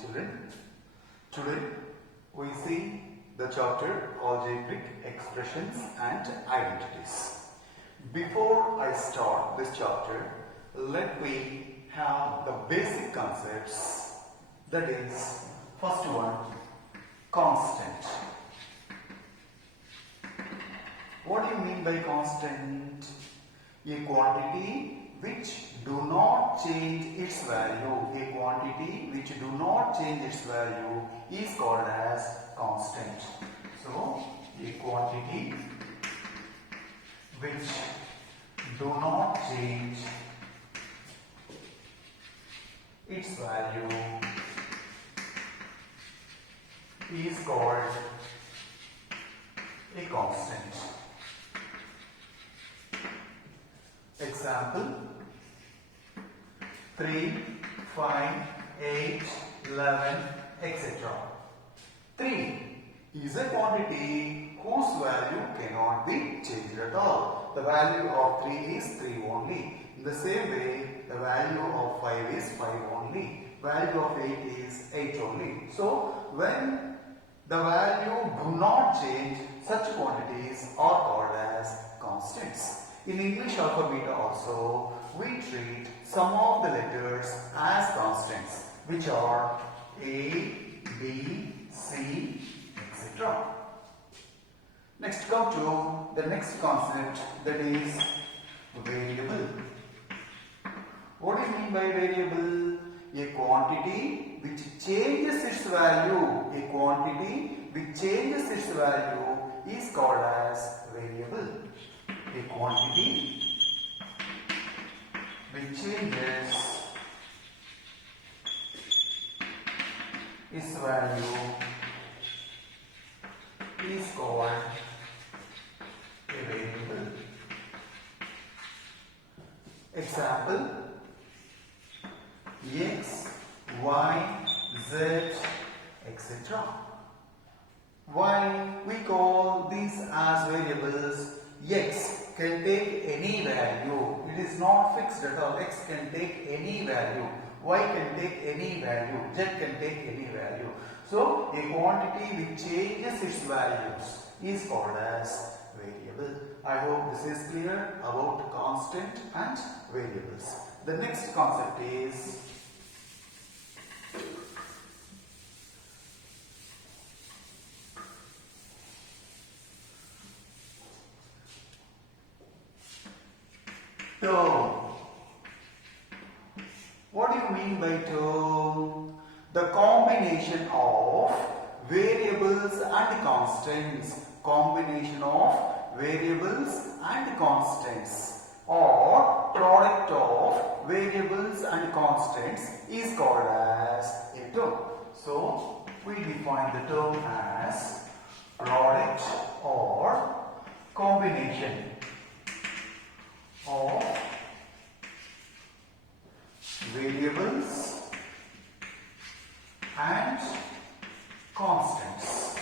children. Today we see the chapter Algebraic Expressions and Identities. Before I start this chapter, let me have the basic concepts. That is, first one, constant. What do you mean by constant? A quantity which do not change its value. A quantity which do not change its value is called as constant. So, a quantity which do not change its value is called a constant. Example: 3, 5, 8, 11, etc. 3 is a quantity whose value cannot be changed at all. The value of 3 is 3 only. In the same way, the value of 5 is 5 only. Value of 8 is 8 only. So, when the value do not change, such quantities are called as constants. In English alphabet also, we treat some of the letters as constants, which are A, B, C, etc. Next, come to the next concept, that is variable. What do you mean by variable? A quantity which changes its value. A quantity which changes its value is called as variable. A quantity which changes its value is called a variable. Example: X, Y, Z, etc. Why we call these as variables? X can take any value. It is not fixed at all. X can take any value. Y can take any value. Z can take any value. So, a quantity which changes its values is called as variable. I hope this is clear about constant and variables. The next concept is term. What do you mean by term? The combination of variables and constants. Combination of variables and constants, or product of variables and constants is called as a term. So, we define the term as product or combination of variables and constants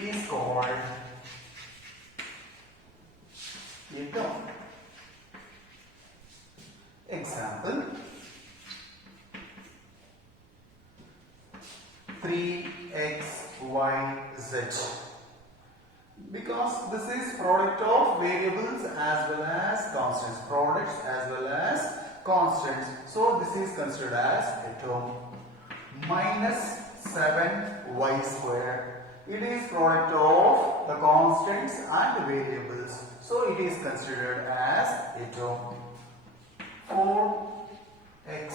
is called a term. Example: 3x, y, z. Because this is product of variables as well as constants. Products as well as constants. So this is considered as a term. Minus 7y square. It is product of the constants and variables. So it is considered as a term. 4x,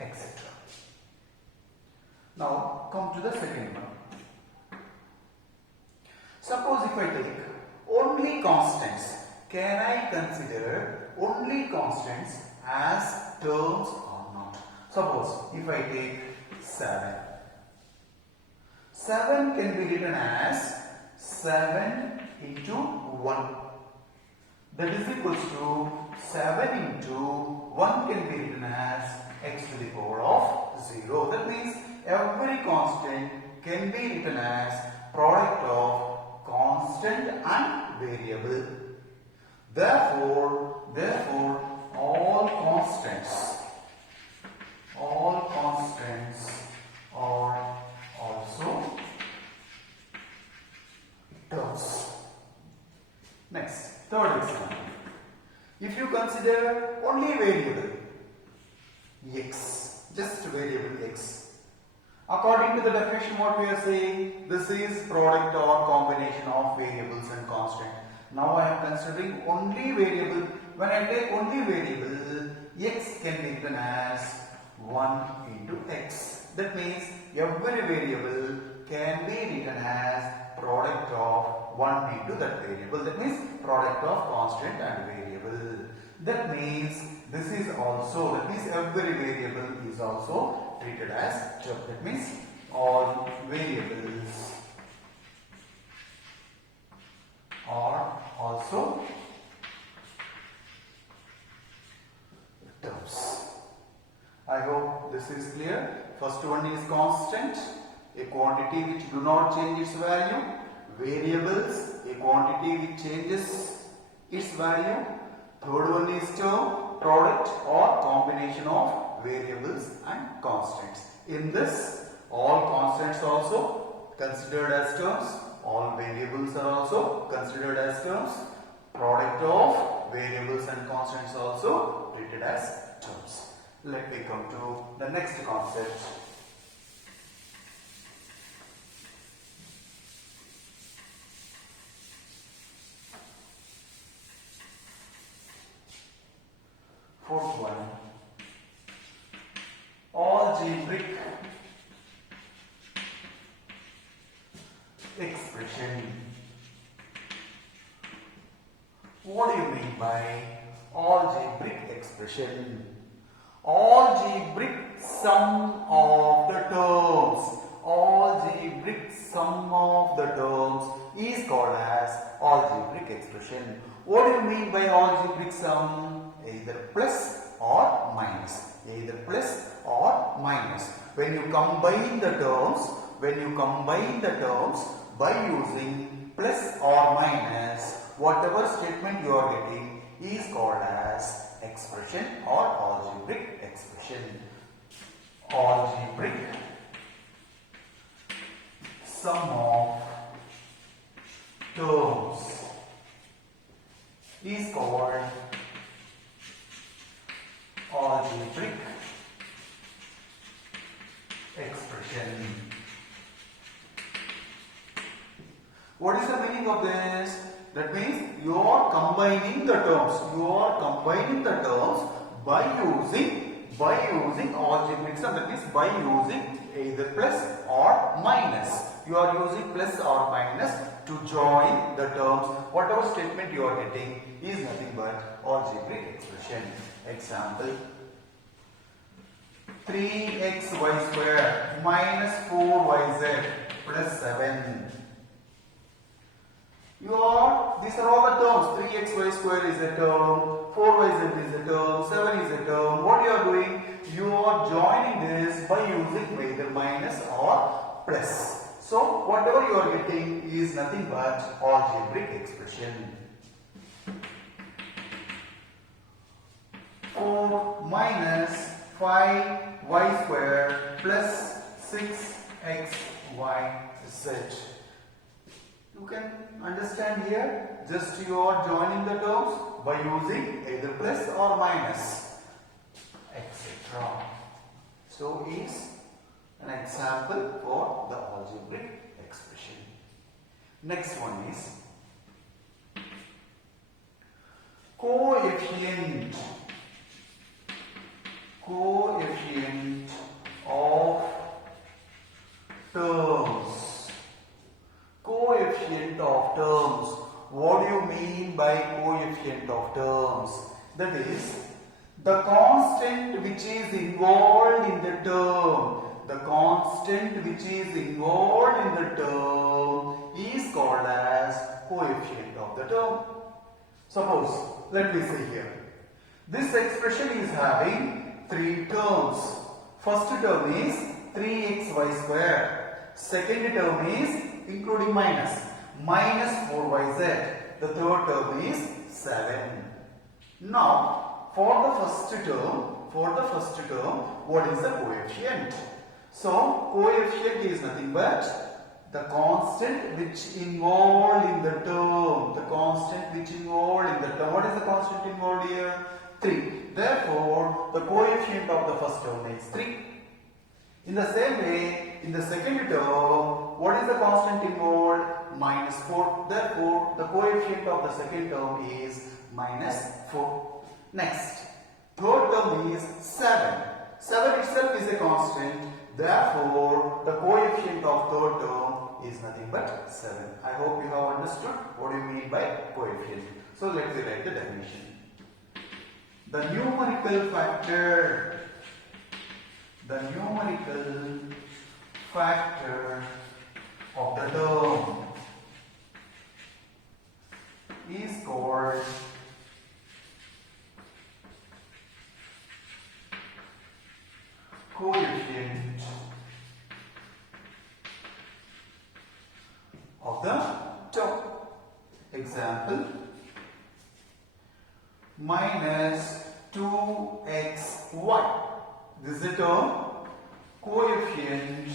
etc. Now come to the second one. Suppose if I take only constants, can I consider only constants as terms or not? Suppose if I take 7. 7 can be written as 7 into 1. That is equals to 7 into 1 can be written as x to the power of 0. That means every constant can be written as product of constant and variable. Therefore, all constants are also terms. Next, third example. If you consider only variable x, just variable x, according to the definition what we are saying, this is product or combination of variables and constant. Now I am considering only variable. When I take only variable, x can be written as 1 into x. That means every variable can be written as product of 1 into that variable. That means product of constant and variable. That means this is also, that means every variable is also treated as term. That means all variables are also terms. I hope this is clear. First one is constant, a quantity which do not change its value. Variables, a quantity which changes its value. Third one is term, product or combination of variables and constants. In this, all constants also considered as terms. All variables are also considered as terms. Product of variables and constants also treated as terms. Let me come to the next concept. Fourth one, algebraic expression. What do you mean by algebraic expression? Algebraic sum of the terms. Algebraic sum of the terms is called as algebraic expression. What do you mean by algebraic sum? Either plus or minus. Either plus or minus. When you combine the terms, by using plus or minus, whatever statement you are getting is called as expression or algebraic expression. Algebraic sum of terms is called algebraic expression. What is the meaning of this? That means you are combining the terms. By using algebraic sum. That means by using either plus or minus. You are using plus or minus to join the terms. Whatever statement you are getting is nothing but algebraic expression. Example: 3xy square minus 4yz plus 7. These are all the terms. 3xy square is a term, 4yz is a term, 7 is a term. What you are doing? You are joining this by using either minus or plus. So whatever you are getting is nothing but algebraic expression. 4 minus 5y square plus 6xyz. You can understand here, just you are joining the terms by using either plus or minus, etc. So is an example for the algebraic expression. Next one is coefficient of terms. Coefficient of terms. What do you mean by coefficient of terms? That is the constant which is involved in the term. The constant which is involved in the term is called as coefficient of the term. Suppose, let me say here, this expression is having three terms. First term is 3xy square. Second term is, including minus 4yz. The third term is 7. Now, for the first term, what is the coefficient? So coefficient is nothing but the constant which involved in the term. The constant which involved in the term. What is the constant involved here? 3. Therefore, the coefficient of the first term is 3. In the same way, in the second term, what is the constant involved? -4. Therefore, the coefficient of the second term is -4. Next, third term is 7. 7 itself is a constant. Therefore, the coefficient of third term is nothing but 7. I hope you have understood what you mean by coefficient. So, let's write the definition. The numerical factor of the term is called coefficient of the term. Example, -2xy. This is the term. Coefficient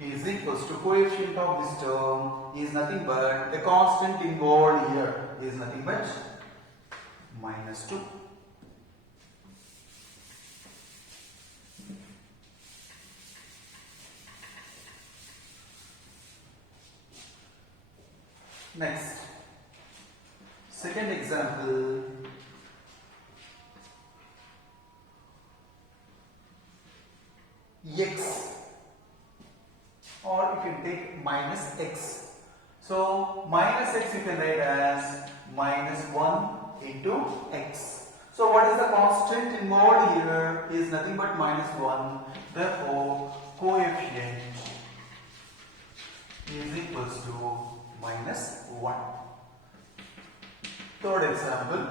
is equals to coefficient of this term is nothing but the constant involved here is nothing but -2. Next, second example, x, or you can take -x. So minus x you can write as -1 into x. So what is the constant involved here is nothing but -1. Therefore, coefficient is equals to -1. Third example,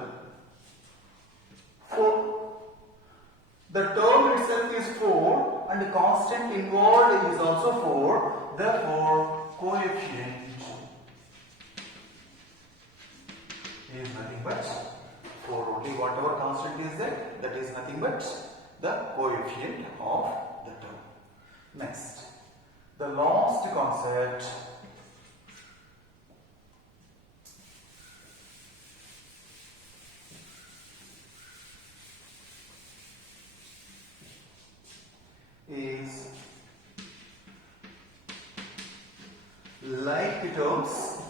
4. The term itself is 4 and the constant involved is also 4. Therefore, coefficient is nothing but 4 only. Whatever constant is there, that is nothing but the coefficient of the term. Next, the last concept is like terms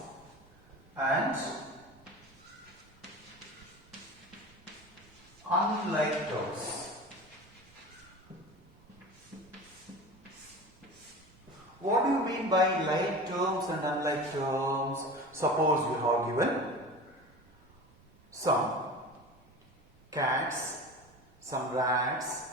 and unlike terms. What do you mean by like terms and unlike terms? Suppose you have given some cats, some rats,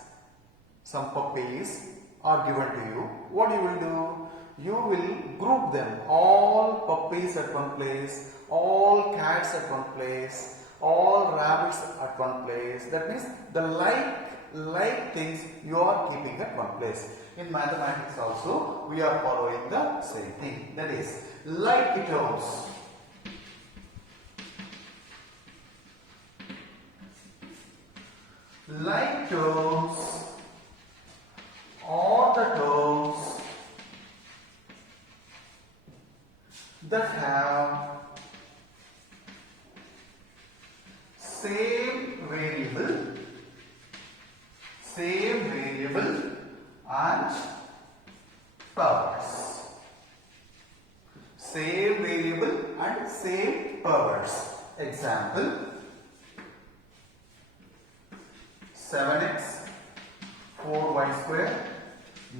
some puppies are given to you. What you will do? You will group them, all puppies at one place, all cats at one place, all rabbits at one place. That means the like things you are keeping at one place. In mathematics also, we are following the same thing. That is like terms. Like terms are the terms that have same variable and powers. Same variable and same powers. Example, 7x 4y square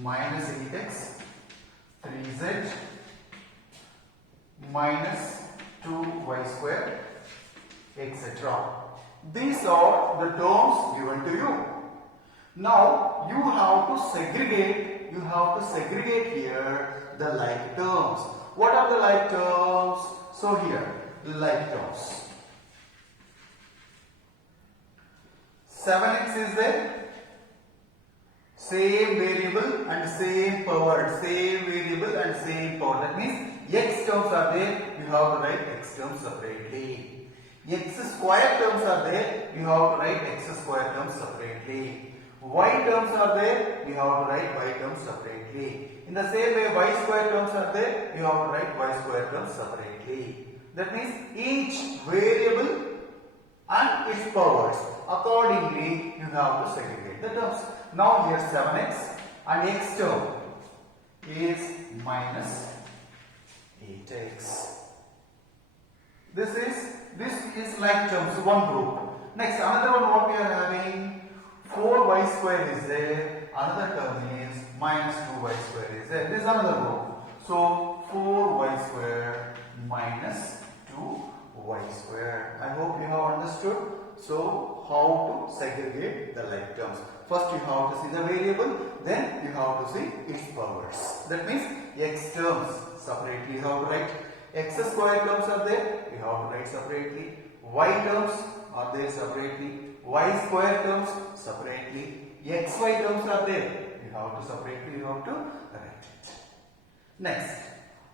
minus 8x 3z minus 2y square, etc. These are the terms given to you. Now you have to segregate here the like terms. What are the like terms? So here, like terms. 7x is there. Same variable and same power. Same variable and same power. That means x terms are there. You have to write x terms separately. X square terms are there, you have to write x square terms separately. Y terms are there, you have to write y terms separately. In the same way, y square terms are there, you have to write y square terms separately. That means each variable and its powers. Accordingly, you have to segregate the terms. Now here 7x and x term is minus 8x. This is like terms, one group. Next, another one what we are having, 4y square is there, another term is minus 2y square is there. This is another group. So 4y square minus 2y square. I hope you have understood. So how to segregate the like terms. First you have to see the variable, then you have to see its powers. That means x terms separately you have to write. X square terms are there, you have to write separately. Y terms are there separately. Y square terms separately. XY terms are there, you have to separately you have to write it. Next,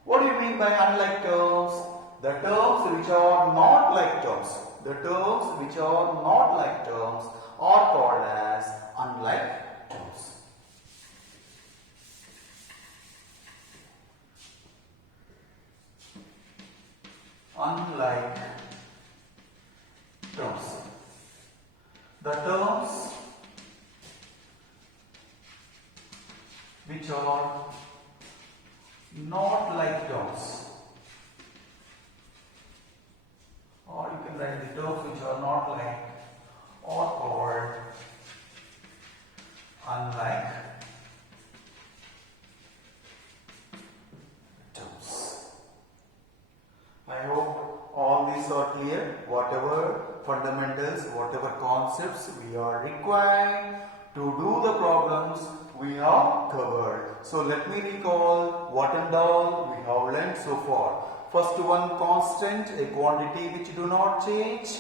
what do you mean by unlike terms? The terms which are not like terms. The terms which are not like terms are called as unlike terms. Unlike terms. The terms which are not like terms, or you can write the terms which are not like, are called unlike terms. I hope all these are clear. Whatever fundamentals, whatever concepts we are required to do the problems, we have covered. So let me recall what and all we have learned so far. First one, constant, a quantity which do not change.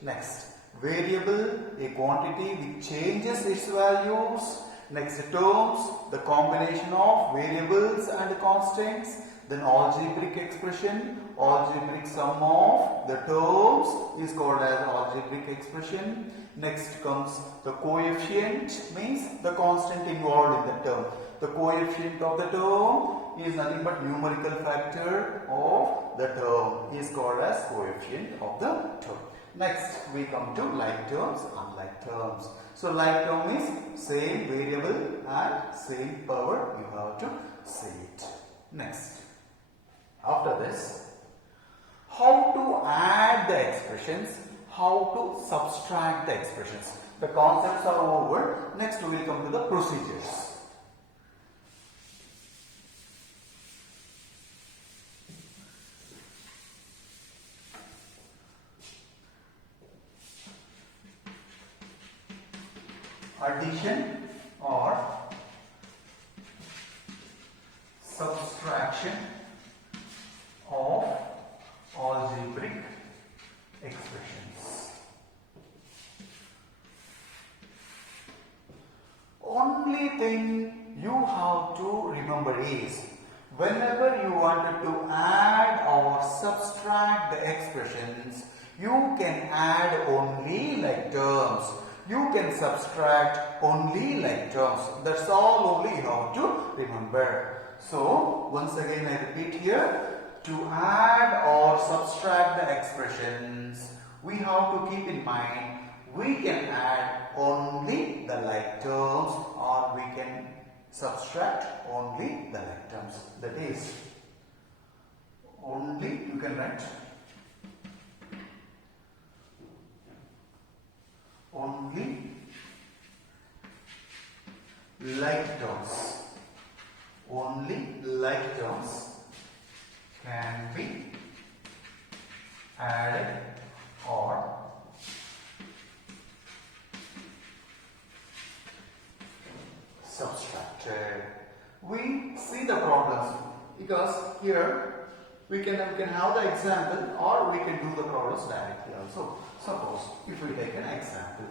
Next, variable, a quantity which changes its values. Next, terms, the combination of variables and constants. Then algebraic expression, algebraic sum of the terms is called as algebraic expression. Next comes the coefficient, means the constant involved in the term. The coefficient of the term is nothing but numerical factor of the term, is called as coefficient of the term. Next we come to like terms, unlike terms. So like term is same variable and same power, you have to say it. Next, after this, how to add the expressions, how to subtract the expressions. The concepts are over. Next we will come to the procedures. Addition or subtraction of algebraic expressions. Only thing you have to remember is, whenever you wanted to add or subtract the expressions, you can add only like terms. You can subtract only like terms. That's all only you have to remember. So, once again I repeat here, to add or subtract the expressions, we have to keep in mind, we can add only the like terms or we can subtract only the like terms. That is, only you can write only like terms. Only like terms can be added or subtracted. We see the problems because here we can have the example or we can do the problems directly also. Suppose if we take an example,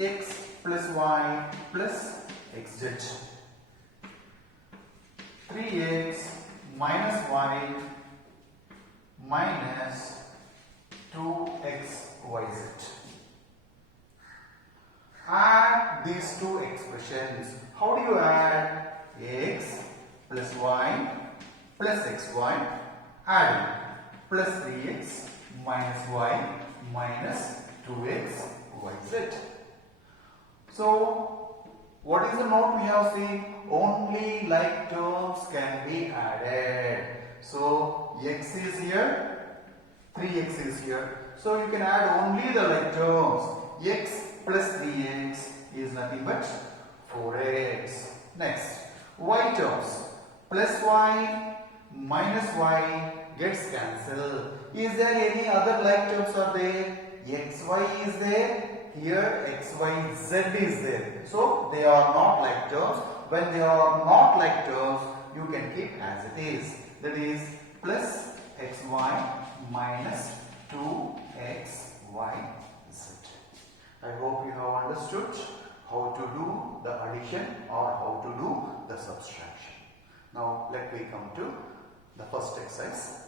x plus y plus xz, 3x minus y minus 2xyz. Add these two expressions. How do you add? X plus y plus xy, adding plus 3x minus y minus 2xyz. So, what is the note we have seen? Only like terms can be added. So, x is here, 3x is here. So, you can add only the like terms. X plus 3x is nothing but 4x. Next, y terms. Plus y minus y gets cancelled. Is there any other like terms are there? xy is there. Here xyz is there. So they are not like terms. When they are not like terms, you can keep as it is. That is plus xy minus 2xyz. I hope you have understood how to do the addition or how to do the subtraction. Now let me come to the first exercise.